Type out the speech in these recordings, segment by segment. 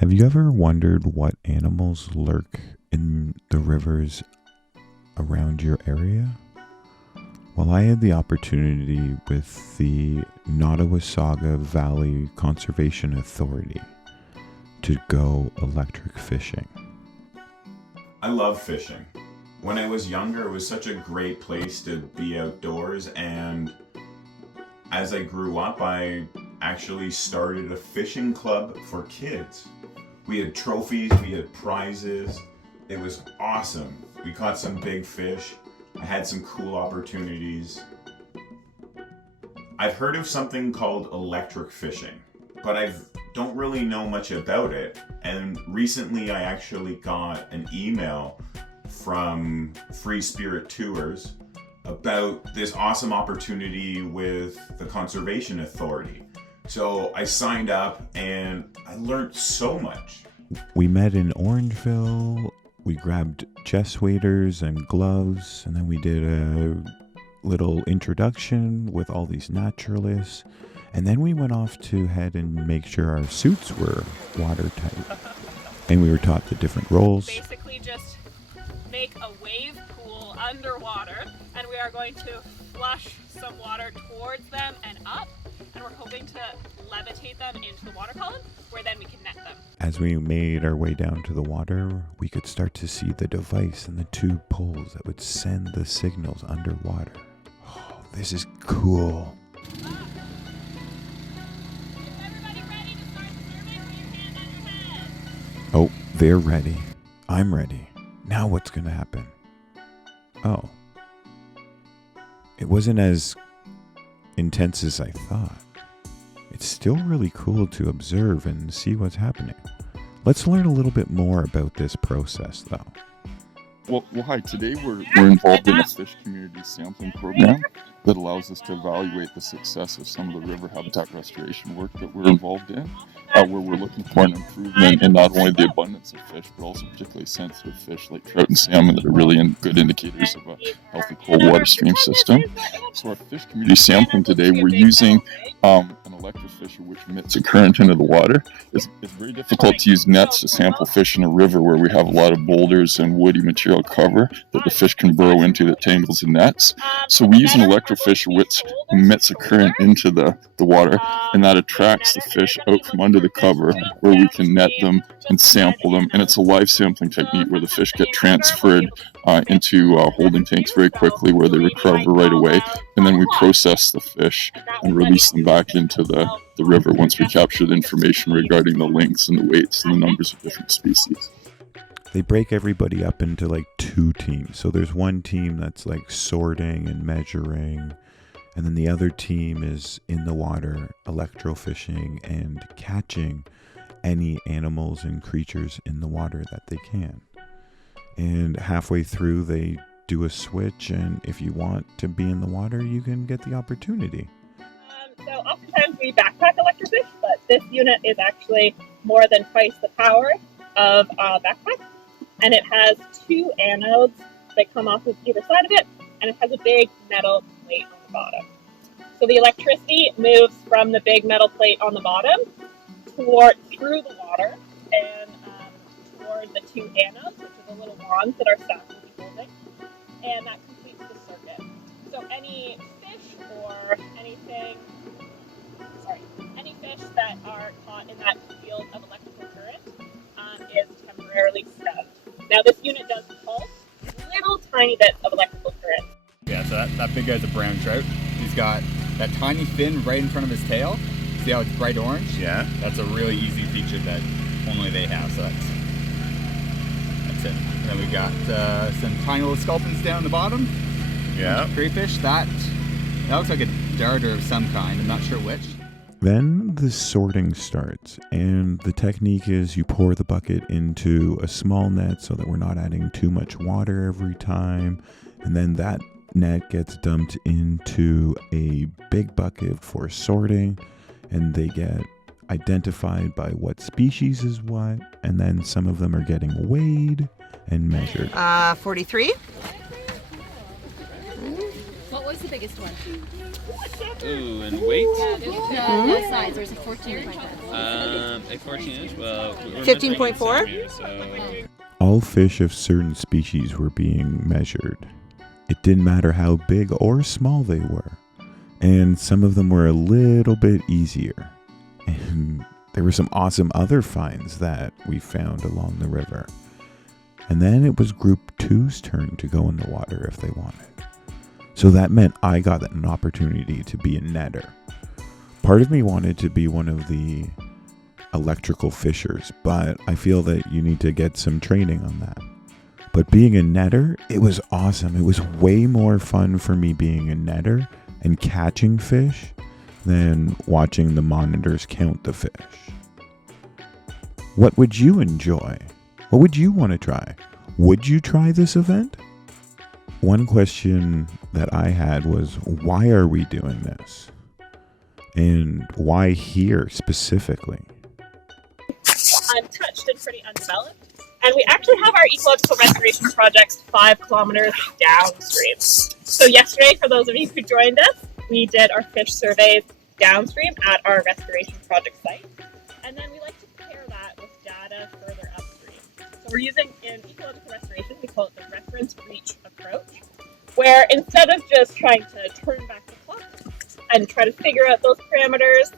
Have you ever wondered what animals lurk in the rivers around your area? Well, I had the opportunity with the Nottawasaga Valley Conservation Authority to go electric fishing. I love fishing. When I was younger, it was such a great place to be outdoors, and as I grew up, I actually started a fishing club for kids. We had trophies, we had prizes. It was awesome. We caught some big fish. I had some cool opportunities. I've heard of something called electric fishing, but I don't really know much about it. And recently I actually got an email from Free Spirit Tours about this awesome opportunity with the Conservation Authority. So I signed up and I learned so much. We met in Orangeville. We grabbed chest waders and gloves, and then we did a little introduction with all these naturalists. And then we went off to head and make sure our suits were watertight. And we were taught the different roles. Basically just make a wave pool underwater, and we are going to flush some water towards them and up, and we're hoping to levitate them into the water column, where then we can net them. As we made our way down to the water, we could start to see the device and the two poles that would send the signals underwater. Oh, this is cool. Is everybody ready to start serving? Put your hand on your head. Oh, they're ready. I'm ready. Now what's going to happen? Oh. It wasn't as intense as I thought. It's still really cool to observe and see what's happening. Let's learn a little bit more about this process, though. Well, hi. Today we're involved in a fish community sampling program that allows us to evaluate the success of some of the river habitat restoration work that we're involved in, where we're looking for an improvement in not only the abundance of fish, but also particularly sensitive fish like trout and salmon that are really good indicators of a healthy cold water stream system. So our fish community sampling today, we're using an electrofisher which emits a current into the water. It's very difficult to use nets to sample fish in a river where we have a lot of boulders and woody material cover that the fish can burrow into that tangles the nets. So we use an electrofisher which emits a current into the water, and that attracts the fish out from under the cover where we can net them and sample them. And it's a live sampling technique where the fish get transferred into holding tanks very quickly where they recover right away, and then we process the fish and release them back into the river once we capture the information regarding the lengths and the weights and the numbers of different species. They break everybody up into like two teams. So there's one team that's like sorting and measuring, and then the other team is in the water electrofishing and catching any animals and creatures in the water that they can. And halfway through they do a switch, and if you want to be in the water, you can get the opportunity. So oftentimes we backpack electrofish, but this unit is actually more than twice the power of a backpack. And it has two anodes that come off of either side of it, and it has a big metal plate on the bottom. So the electricity moves from the big metal plate on the bottom through the water and toward the two anodes, which are the little wands that our staff will be holding, and that completes the circuit. So any fish that are caught in that field of electrical current is temporarily stunned. Now this unit does pulse little tiny bits of electrical current. Yeah, so that big guy's a brown trout. He's got that tiny fin right in front of his tail. See how it's bright orange? Yeah. That's a really easy feature that only they have, so that's it. And then we got some tiny little sculpins down the bottom. Yeah. Crayfish. That looks like a darter of some kind. I'm not sure which. Then the sorting starts, and the technique is you pour the bucket into a small net so that we're not adding too much water every time, and then that net gets dumped into a big bucket for sorting, and they get identified by what species is what, and then some of them are getting weighed and measured. 43. What was was the biggest one? Ooh, and weight? What size? There's a 14. A 14-inch. Well, 15.4? So All fish of certain species were being measured. It didn't matter how big or small they were. And some of them were a little bit easier. And there were some awesome other finds that we found along the river. And then it was Group 2's turn to go in the water if they wanted. So that meant I got an opportunity to be a netter. Part of me wanted to be one of the electrical fishers, but I feel that you need to get some training on that. But being a netter, it was awesome. It was way more fun for me being a netter and catching fish than watching the monitors count the fish. What would you enjoy? What would you want to try? Would you try this event? One question that I had was, why are we doing this? And why here specifically? Untouched and pretty undeveloped. And we actually have our ecological restoration projects 5 kilometers downstream. So yesterday, for those of you who joined us, we did our fish surveys downstream at our restoration project site. And then we like to pair that with data further upstream. So we're using, in ecological restoration, we call it the reference reach approach, where instead of just trying to turn back the clock and try to figure out those parameters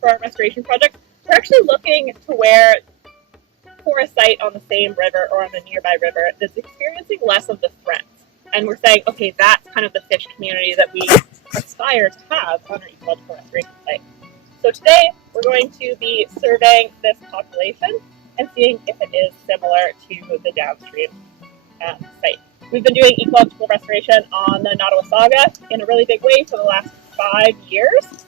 for our restoration project, we're actually looking to where, for a site on the same river or on a nearby river that's experiencing less of the threats. And we're saying, okay, that's kind of the fish community that we aspire to have on our ecological restoration site. So today, we're going to be surveying this population and seeing if it is similar to the downstream site. We've been doing ecological restoration on the Nottawasaga in a really big way for the last 5 years.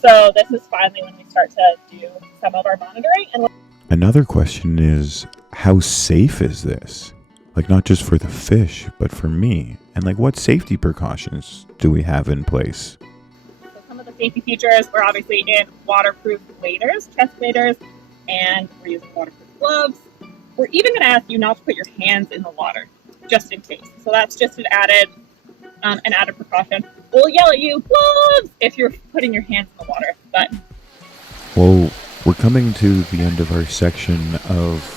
So this is finally when we start to do some of our monitoring. And Another question is, how safe is this? Like, not just for the fish, but for me. And like, what safety precautions do we have in place? so some of the safety features, we're obviously in waterproof waders, chest waders, and we're using waterproof gloves. We're even going to ask you not to put your hands in the water, just in case. So that's just an added precaution. We'll yell at you, gloves, if you're putting your hands in the water. But Well, we're coming to the end of our section of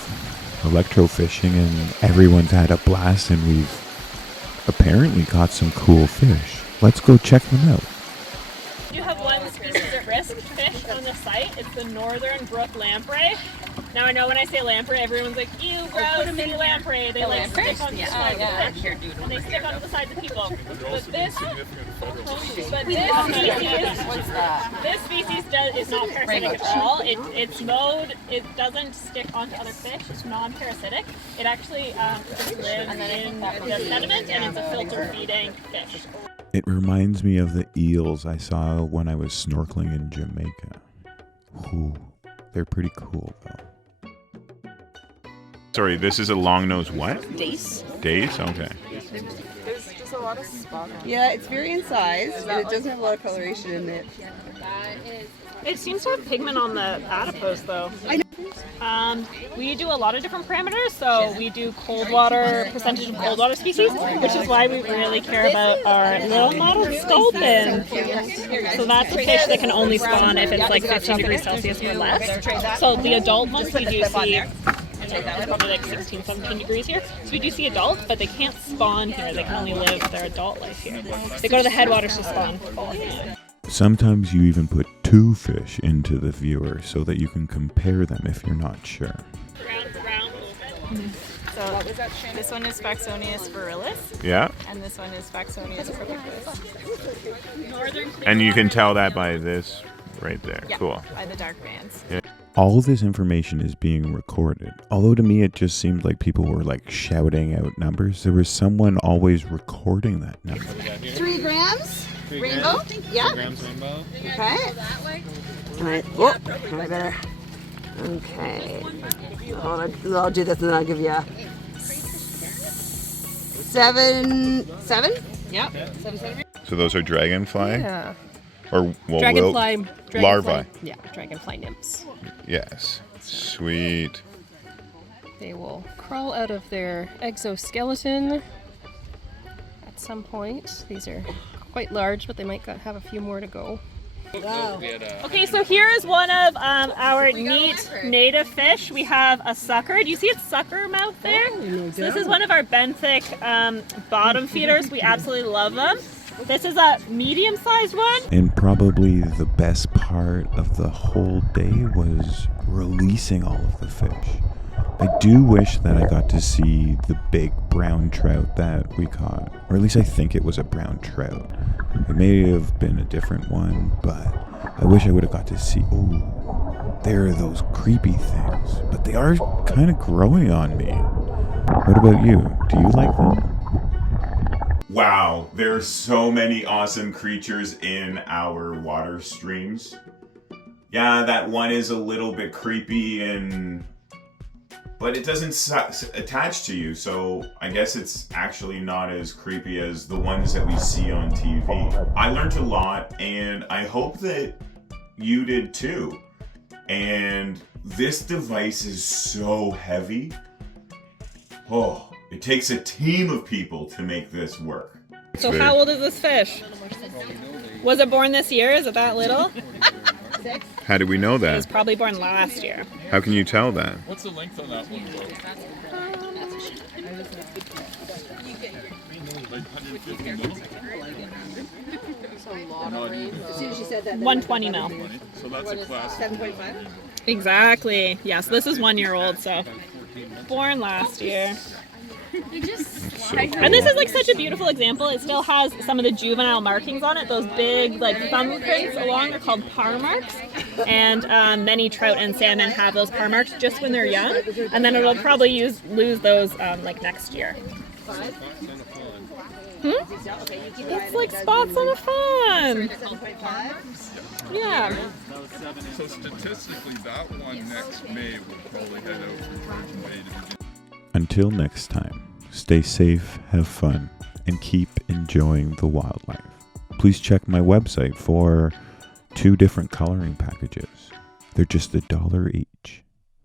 electrofishing, and everyone's had a blast, and we've apparently caught some cool fish. Let's go check them out. we do have one species at risk fish on the site. It's the northern brook lamprey. Now I know when I say lamprey, everyone's like, ew, gross, sea lamprey. They like stick onto the sides of fish, and they stick onto the sides of people. But this species is not parasitic at all. Its mode, it doesn't stick onto other fish. It's non-parasitic. It actually just lives in the sediment, and it's a filter feeding fish. It reminds me of the eels I saw when I was snorkeling in Jamaica. Ooh, they're pretty cool though. Sorry, this is a long-nosed what? Dace. Dace? Okay. There's just a lot of spot. Yeah, it's very incised, and it doesn't have a lot of coloration in it. It seems to have pigment on the adipose, though. We do a lot of different parameters, so we do cold water, percentage of cold water species, which is why we really care about our little mottled sculpin. So that's a fish that can only spawn if it's like 15 degrees Celsius or less. So the adult ones we do see, it's probably like 16, 17 degrees here. So we do see adults, but they can't spawn here. They can only live their adult life here. They go to the headwaters to spawn. Sometimes you even put 2 fish into the viewer so that you can compare them if you're not sure. So this one is Faxonius virilis, Yeah. and this one is Faxonius propicus. And you can tell that by this right there. Yeah, Cool. by the dark bands. All this information is being recorded. Although to me it just seemed like people were like shouting out numbers, there was someone always recording that number. 3 grams? Rainbow? Yeah. 3 grams rainbow. Okay. Alright. Whoa. I better. Okay. Hold on. I'll do this and then I'll give you a 7. Yeah. 7. So those are dragonfly? Yeah. Or well, Dragonfly. larvae. Yeah, dragonfly nymphs. Yes. Sweet. They will crawl out of their exoskeleton at some point. These are quite large, but they might have a few more to go. Wow. Okay, so here is one of our neat native fish. We have a sucker. Do you see its sucker mouth there? So this is one of our benthic bottom feeders. We absolutely love them. This is a medium-sized one. And probably the best part of the whole day was releasing all of the fish. I do wish that I got to see the big brown trout that we caught. Or at least I think it was a brown trout. It may have been a different one, but I wish I would have got to see. Oh, there are those creepy things. But they are kind of growing on me. What about you? Do you like them? Wow, there are so many awesome creatures in our water streams. Yeah, that one is a little bit creepy but it doesn't attach to you, so I guess it's actually not as creepy as the ones that we see on TV. I learned a lot, and I hope that you did too. And this device is so heavy. Oh, it takes a team of people to make this work. So how old is this fish? Was it born this year? Is it that little? How do we know It that? was probably born last year. How can you tell that? What's the length on that one? Like 150 mils? As soon as she said that, 120 mil. So that's a class. 7.5. Exactly. Yes, this is 1 year old, so born last year. And this is like such a beautiful example. It still has some of the juvenile markings on it. Those big like thumbprints along are called par marks. And many trout and salmon have those par marks just when they're young. And then it'll probably lose those like next year. It's like spots on a fawn. Yeah. So statistically, that one next May will probably head out for George May to begin. Until next time, stay safe, have fun, and keep enjoying the wildlife. Please check my website for 2 different coloring packages. They're just $1 each.